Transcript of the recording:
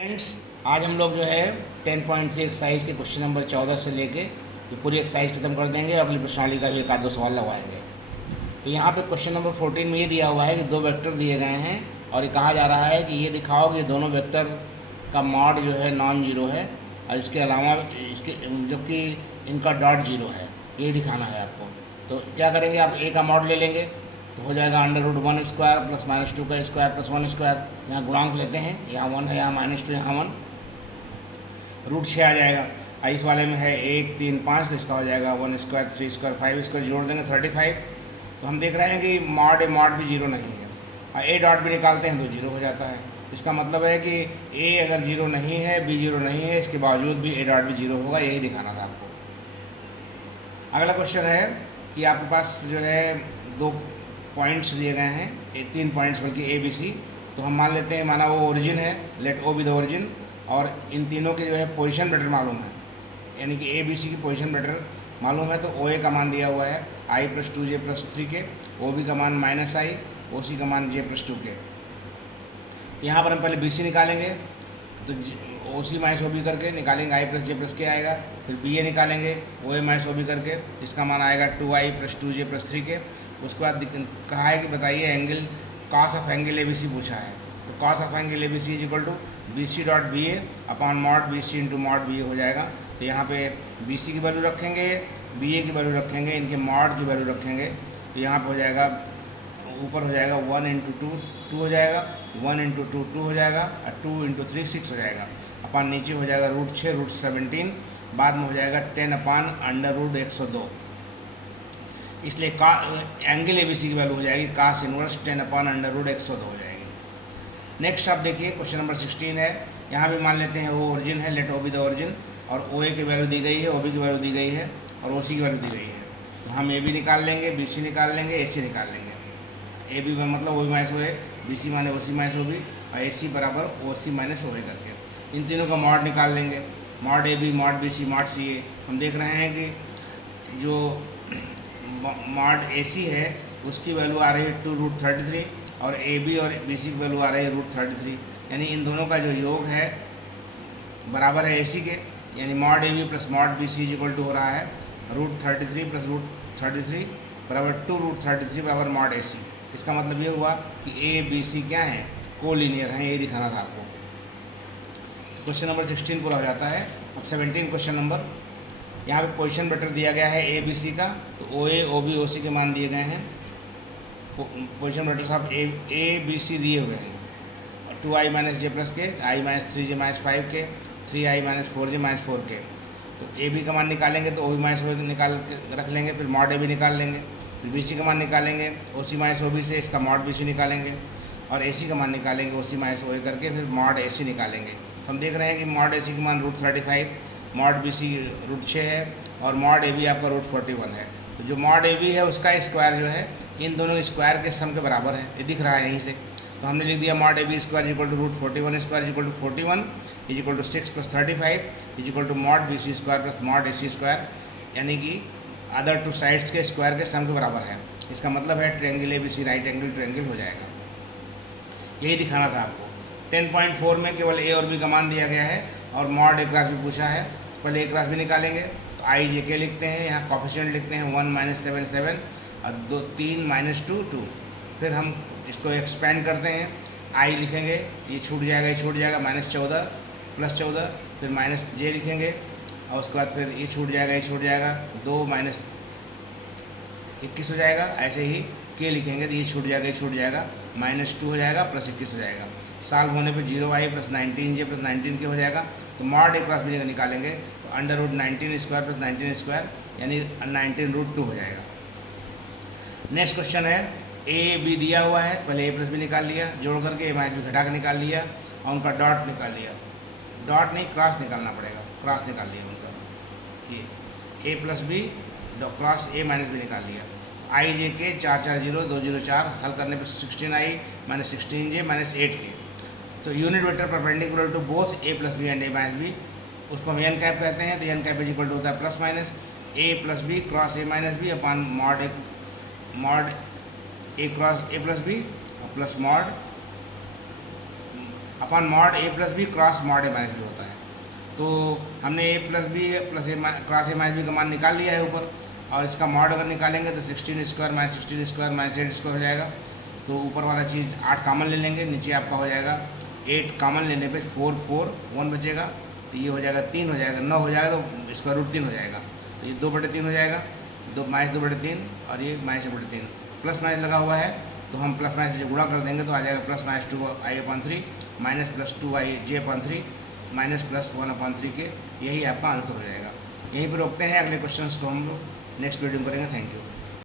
Friends, आज हम लोग जो है 10.3 एक्सरसाइज के क्वेश्चन नंबर 14 से लेके ये पूरी एक्सरसाइज खत्म कर देंगे और अगली प्रश्नावली का भी एक आध दो सवाल लगवाएंगे। तो यहाँ पे क्वेश्चन नंबर 14 में ये दिया हुआ है कि दो वेक्टर दिए गए हैं और ये कहा जा रहा है कि ये दिखाओ कि दोनों वेक्टर का मॉड जो है नॉन जीरो है और इसके अलावा इसके जबकि इनका डॉट जीरो है, ये दिखाना है आपको। तो क्या करेंगे, आप ए का मॉड ले लेंगे तो हो जाएगा √1² प्लस -2 का स्क्वायर प्लस 1²। यहाँ गुणांक लेते हैं, यहाँ 1 है, यहाँ -2, यहाँ 1, √6 आ जाएगा। इस वाले में है 1 3 5, तो इसका हो जाएगा 1² 3² 5² जोड़ देंगे 35। तो हम देख रहे हैं कि मॉड भी जीरो नहीं है और ए डॉट भी निकालते हैं तो जीरो हो जाता है। इसका मतलब है कि ए अगर जीरो नहीं है, बी जीरो नहीं है, इसके बावजूद भी ए डॉट भी जीरो होगा, यही दिखाना था आपको। अगला क्वेश्चन है कि आपके पास जो है दो पॉइंट्स दिए गए हैं, 3 पॉइंट्स बल्कि ए बी सी। तो हम मान लेते हैं, माना वो ओरिजिन है, let O be the origin, और इन तीनों के जो है पोजीशन वेक्टर मालूम है, यानी कि ए बी सी की पोजीशन वेक्टर मालूम है। तो ओ ए का मान दिया हुआ है i + 2j + 3 के, ओ बी का मान -i, ओ सी का मान j + 2 के। तो यहाँ पर हम पहले बी सी निकालेंगे, तो ओ सी माइनस ओ बी करके निकालेंगे, i + j + k आएगा। फिर बी ए निकालेंगे, ओ ए माइनस ओ बी करके, इसका मान आएगा 2i + 2j + 3 के। उसके बाद कहा है कि बताइए angle, cos of angle A B C पूछा है। तो cos of angle A B C = BC.BA upon mod BC into mod BA हो जाएगा। तो यहाँ पे BC की वैल्यू रखेंगे, BA की वैल्यू रखेंगे, इनके मॉड की वैल्यू रखेंगे। तो यहाँ पे हो जाएगा, ऊपर हो जाएगा 1 × 2 2 हो जाएगा, 1 × 2 2 हो जाएगा, और 2 × 3 6 हो जाएगा। अपन नीचे हो जाएगा √6 √17, बाद में हो जाएगा 10 अपॉन √102। इसलिए का एंगल ए बी सी की वैल्यू हो जाएगी cos इनवर्स 10 अपॉन √102 हो जाएगी। नेक्स्ट आप देखिए क्वेश्चन नंबर 16 है। यहाँ भी मान लेते हैं वो ओरिजिन है, let O be the origin, और ओ ए की वैल्यू दी गई है, ओ बी की वैल्यू दी गई है, और ओ सी की वैल्यू दी गई है। तो हम ए बी निकाल लेंगे, बी सी निकाल लेंगे, ए सी निकाल लेंगे। ए बी मतलब ओ बी माइनस ओ ए, बी सी माने ओ सी माइनस ओ बी, और ए सी बराबर ओ सी माइनस ओ ए करके इन तीनों का मॉड निकाल लेंगे। Mod A B, mod B C, mod C A. हम देख रहे हैं कि जो मॉड ए सी है उसकी वैल्यू आ रही है 2√33, और ए बी और बी सी की वैल्यू आ रही है √33, यानी इन दोनों का जो योग है बराबर है ए सी के, यानी mod A B plus mod B C = हो रहा है √33 + √33 बराबर 2√33 बराबर मॉड ए सी। इसका मतलब ये हुआ कि ए बी सी क्या है, कोलिनियर हैं, ये दिखाना था आपको। क्वेश्चन नंबर 16 पूरा हो जाता है। अब 17 क्वेश्चन नंबर, यहाँ पे पोजीशन वेक्टर दिया गया है ए बी सी का। तो ओ ए ओ बी ओ सी के मान दिए गए हैं। पोजीशन वेक्टर साहब ए बी सी दिए हुए हैं, 2i - j + k, i - 3j - 5 के, 3i - 4j - 4 के। तो ए बी का मान निकालेंगे तो ओ बी माइनस ओ निकाल के रख लेंगे, फिर मॉड ए बी निकाल लेंगे, फिर बी सी का मान निकालेंगे ओ सी माइनस ओ बी से, इसका मॉड बी सी निकालेंगे, और ए सी का मान निकालेंगे ओ सी माइनस ओ ए करके, फिर मॉड ए सी निकालेंगे। तो हम देख रहे हैं कि मॉड ए सी का मान √35, मॉड बी सी √6 है, और मॉड ए बी आपका √41 है। तो जो मॉड ए बी है उसका स्क्वायर जो है इन दोनों स्क्वायर के सम के बराबर है, ये दिख रहा है यहीं से। तो हमने लिख दिया mod A B square = √41² = 41 = 6 + 35 = mod B C square plus mod A C square, यानी कि अदर टू साइड्स के स्क्वायर के सम के बराबर है। इसका मतलब है triangle A B C right angle triangle हो जाएगा, यही दिखाना था आपको। 10.4 में केवल ए और बी का मान दिया गया है और मॉड ए क्रॉस भी पूछा है। तो पहले ए क्रॉस भी निकालेंगे, तो आई जे के लिखते हैं, यहाँ कोफिशिएंट लिखते हैं 1 - 7 7 और 3 - 2 2। फिर हम इसको एक्सपेंड करते हैं, आई लिखेंगे, ये छूट जाएगा, ये छूट जाएगा, -14 + 14, फिर -j लिखेंगे, और उसके बाद फिर ये छूट जाएगा, ये छूट जाएगा, 2 - 21 हो जाएगा। ऐसे ही के लिखेंगे तो ये छूट जाएगा, ये छूट जाएगा, -2 हो जाएगा, +21 हो जाएगा। सॉल्व होने पे 0i + 19j + 19k हो जाएगा। तो मॉड ए क्रॉस भी निकालेंगे तो √19² + 19² यानी 19√2 हो जाएगा। नेक्स्ट क्वेश्चन है, ए बी दिया हुआ है, पहले ए + बी निकाल लिया, जोड़ करके ए माइनस बी घटा के निकाल लिया, और उनका डॉट निकाल लिया, डॉट नहीं क्रॉस निकालना पड़ेगा, क्रॉस निकाल लिया उनका, ये ए + बी क्रॉस ए - बी निकाल लिया। आई जे के 4 4 0 2 0 4 हल करने पर 16i - 16j - 8k। तो unit vector perpendicular to both A + B and A - B, उसको हम एन कैप कहते हैं। तो एन कैप = होता है ± A + B cross A - B upon mod A cross A + B plus mod upon mod A plus B cross mod A minus B होता है। तो हमने A plus B plus A cross A minus B का मान निकाल लिया है ऊपर, और इसका मॉड अगर निकालेंगे तो 16 square minus 16 square minus 8 square हो जाएगा। तो ऊपर वाला चीज़ 8 कॉमन ले लेंगे, नीचे आपका हो जाएगा 8 कॉमन लेने पे 4 4 1 बचेगा, तो ये हो जाएगा 3 हो जाएगा, 9 हो जाएगा तो स्क्वायर रूट 3 हो जाएगा। तो ये 2/3 हो जाएगा, माइनस 2/3 और ये माइनस 2/3 प्लस माइनस लगा हुआ है, तो हम प्लस माइनस से गुणा कर देंगे तो आ जाएगा plus minus 2i/3 minus plus 2ij/3 minus plus 1/3 के, यही आपका आंसर हो जाएगा। यहीं पर रोकते हैं, अगले क्वेश्चन को हम लोग नेक्स्ट वीडियो में करेंगे। Thank you.